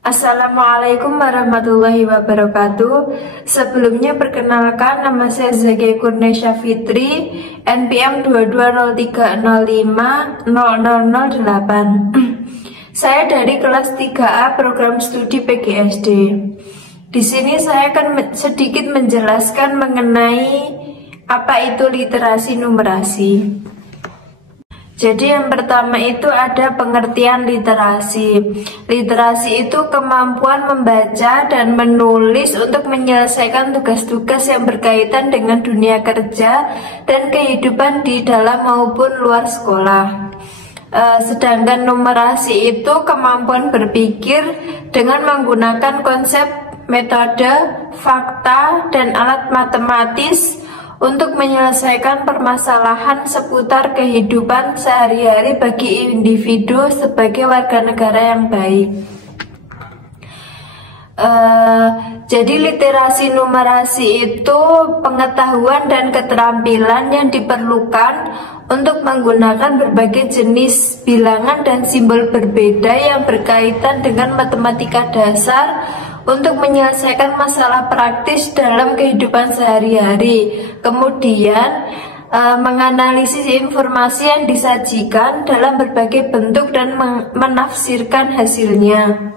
Assalamualaikum warahmatullahi wabarakatuh. Sebelumnya perkenalkan, nama saya Zakia Kurnesha Fitri, NPM 2203050008. Saya dari kelas 3A program studi PGSD. Di sini saya akan sedikit menjelaskan mengenai apa itu literasi numerasi. Jadi yang pertama itu ada pengertian literasi. Literasi itu kemampuan membaca dan menulis untuk menyelesaikan tugas-tugas yang berkaitan dengan dunia kerja dan kehidupan di dalam maupun luar sekolah. Sedangkan numerasi itu kemampuan berpikir dengan menggunakan konsep, metode, fakta, dan alat matematis untuk menyelesaikan permasalahan seputar kehidupan sehari-hari bagi individu sebagai warga negara yang baik. Jadi literasi numerasi itu pengetahuan dan keterampilan yang diperlukan untuk menggunakan berbagai jenis bilangan dan simbol berbeda yang berkaitan dengan matematika dasar untuk menyelesaikan masalah praktis dalam kehidupan sehari-hari. Kemudian menganalisis informasi yang disajikan dalam berbagai bentuk dan menafsirkan hasilnya.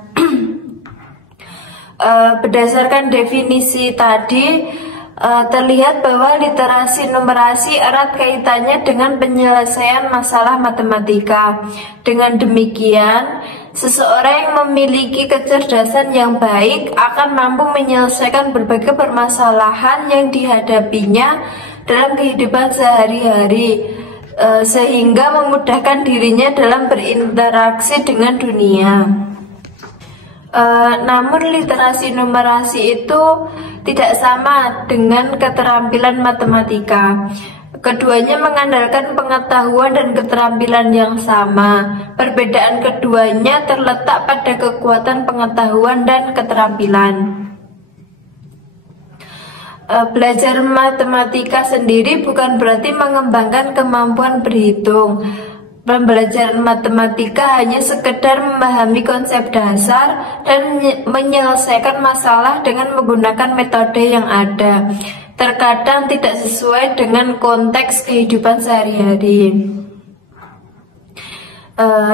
Berdasarkan definisi tadi, terlihat bahwa literasi numerasi erat kaitannya dengan penyelesaian masalah matematika. Dengan demikian, seseorang yang memiliki kecerdasan yang baik akan mampu menyelesaikan berbagai permasalahan yang dihadapinya dalam kehidupan sehari-hari, sehingga memudahkan dirinya dalam berinteraksi dengan dunia. Namun literasi numerasi itu tidak sama dengan keterampilan matematika. Keduanya mengandalkan pengetahuan dan keterampilan yang sama. Perbedaan keduanya terletak pada kekuatan pengetahuan dan keterampilan. Belajar matematika sendiri bukan berarti mengembangkan kemampuan berhitung. Pembelajaran matematika hanya sekedar memahami konsep dasar dan menyelesaikan masalah dengan menggunakan metode yang ada. Terkadang tidak sesuai dengan konteks kehidupan sehari-hari.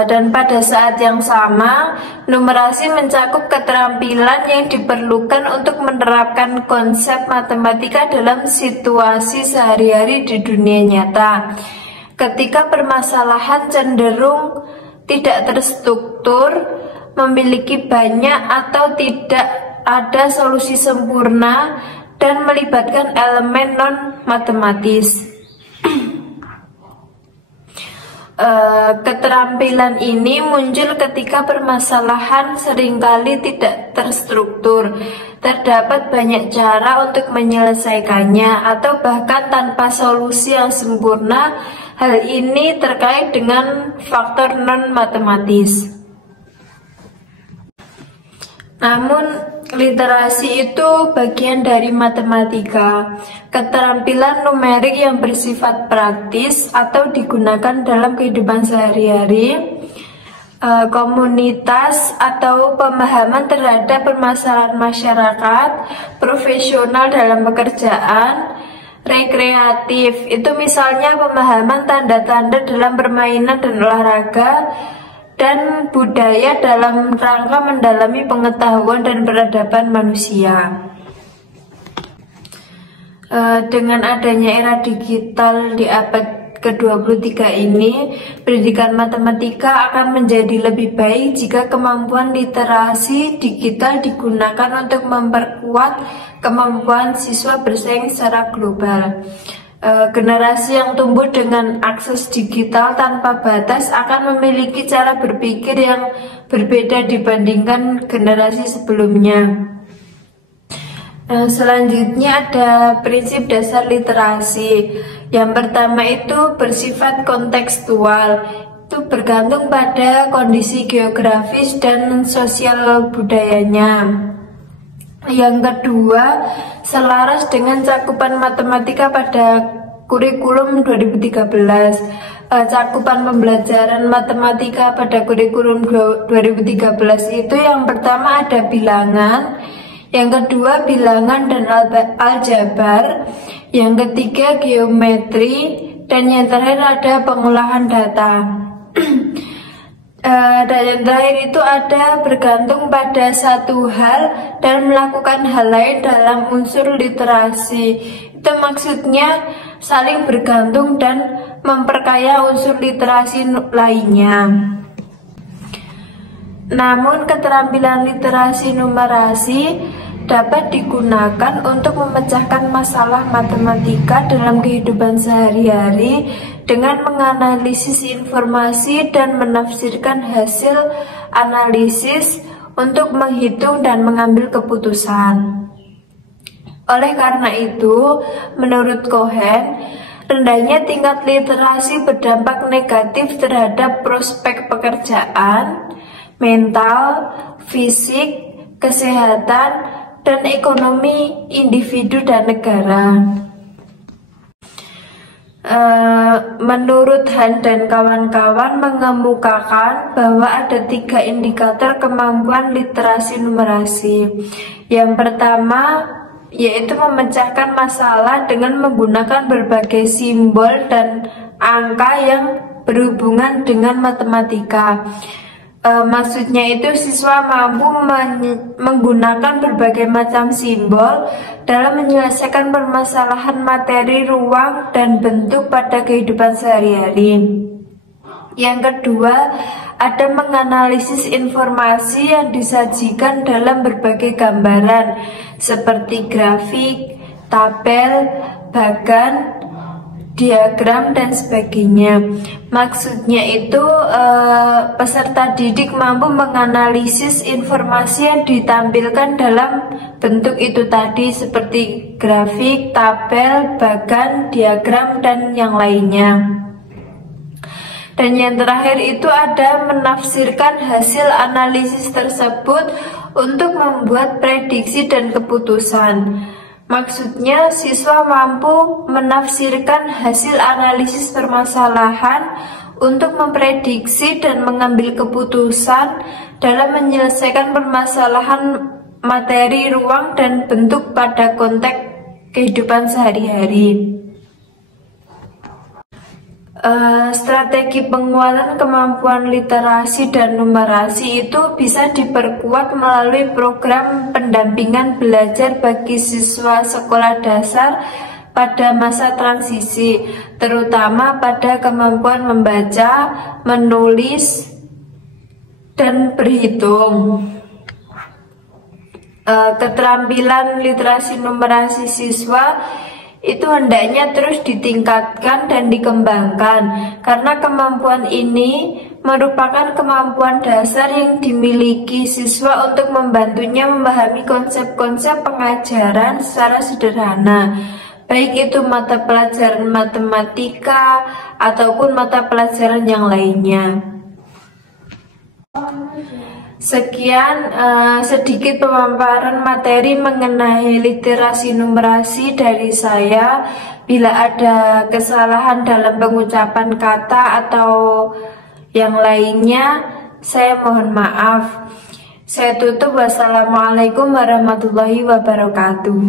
Dan pada saat yang sama, numerasi mencakup keterampilan yang diperlukan untuk menerapkan konsep matematika dalam situasi sehari-hari di dunia nyata. Ketika permasalahan cenderung tidak terstruktur, memiliki banyak atau tidak ada solusi sempurna, dan melibatkan elemen non-matematis. Keterampilan ini muncul ketika permasalahan seringkali tidak terstruktur. Terdapat banyak cara untuk menyelesaikannya atau bahkan tanpa solusi yang sempurna. Hal ini terkait dengan faktor non-matematis. Namun literasi itu bagian dari matematika. Keterampilan numerik yang bersifat praktis atau digunakan dalam kehidupan sehari-hari, komunitas atau pemahaman terhadap permasalahan masyarakat, profesional dalam pekerjaan, rekreatif, itu misalnya pemahaman tanda-tanda dalam permainan dan olahraga, dan budaya dalam rangka mendalami pengetahuan dan peradaban manusia. Dengan adanya era digital di abad ke-23 ini, pendidikan matematika akan menjadi lebih baik jika kemampuan literasi digital digunakan untuk memperkuat kemampuan siswa bersaing secara global. Generasi yang tumbuh dengan akses digital tanpa batas akan memiliki cara berpikir yang berbeda dibandingkan generasi sebelumnya. Selanjutnya ada prinsip dasar literasi. Yang pertama itu bersifat kontekstual. Itu bergantung pada kondisi geografis dan sosial budayanya. Yang kedua, selaras dengan cakupan matematika pada kurikulum 2013. cakupan pembelajaran matematika pada kurikulum 2013 itu yang pertama ada bilangan, yang kedua bilangan dan aljabar, yang ketiga geometri, dan yang terakhir ada pengolahan data. Dan yang terakhir itu ada bergantung pada satu hal dan melakukan hal lain dalam unsur literasi. Itu maksudnya saling bergantung dan memperkaya unsur literasi lainnya. Namun keterampilan literasi numerasi dapat digunakan untuk memecahkan masalah matematika dalam kehidupan sehari-hari dengan menganalisis informasi dan menafsirkan hasil analisis untuk menghitung dan mengambil keputusan. Oleh karena itu, menurut Cohen, rendahnya tingkat literasi berdampak negatif terhadap prospek pekerjaan, mental, fisik, kesehatan, dan ekonomi individu dan negara. Menurut Han dan kawan-kawan mengemukakan bahwa ada 3 indikator kemampuan literasi numerasi. Yang pertama yaitu memecahkan masalah dengan menggunakan berbagai simbol dan angka yang berhubungan dengan matematika. Maksudnya itu siswa mampu menggunakan berbagai macam simbol dalam menyelesaikan permasalahan materi, ruang, dan bentuk pada kehidupan sehari-hari. Yang kedua, ada menganalisis informasi yang disajikan dalam berbagai gambaran seperti grafik, tabel, bagan, diagram, dan sebagainya. Maksudnya itu peserta didik mampu menganalisis informasi yang ditampilkan dalam bentuk itu tadi seperti grafik, tabel, bagan, diagram, dan yang lainnya. Dan yang terakhir itu ada menafsirkan hasil analisis tersebut untuk membuat prediksi dan keputusan. Maksudnya siswa mampu menafsirkan hasil analisis permasalahan untuk memprediksi dan mengambil keputusan dalam menyelesaikan permasalahan materi, ruang, dan bentuk pada konteks kehidupan sehari-hari. Strategi penguatan kemampuan literasi dan numerasi itu bisa diperkuat melalui program pendampingan belajar bagi siswa sekolah dasar pada masa transisi, terutama pada kemampuan membaca, menulis, dan berhitung. Keterampilan literasi numerasi siswa itu hendaknya terus ditingkatkan dan dikembangkan karena kemampuan ini merupakan kemampuan dasar yang dimiliki siswa untuk membantunya memahami konsep-konsep pengajaran secara sederhana, baik itu mata pelajaran matematika ataupun mata pelajaran yang lainnya. Sekian sedikit pemaparan materi mengenai literasi numerasi dari saya. Bila ada kesalahan dalam pengucapan kata atau yang lainnya, saya mohon maaf. Saya tutup. Wassalamualaikum warahmatullahi wabarakatuh.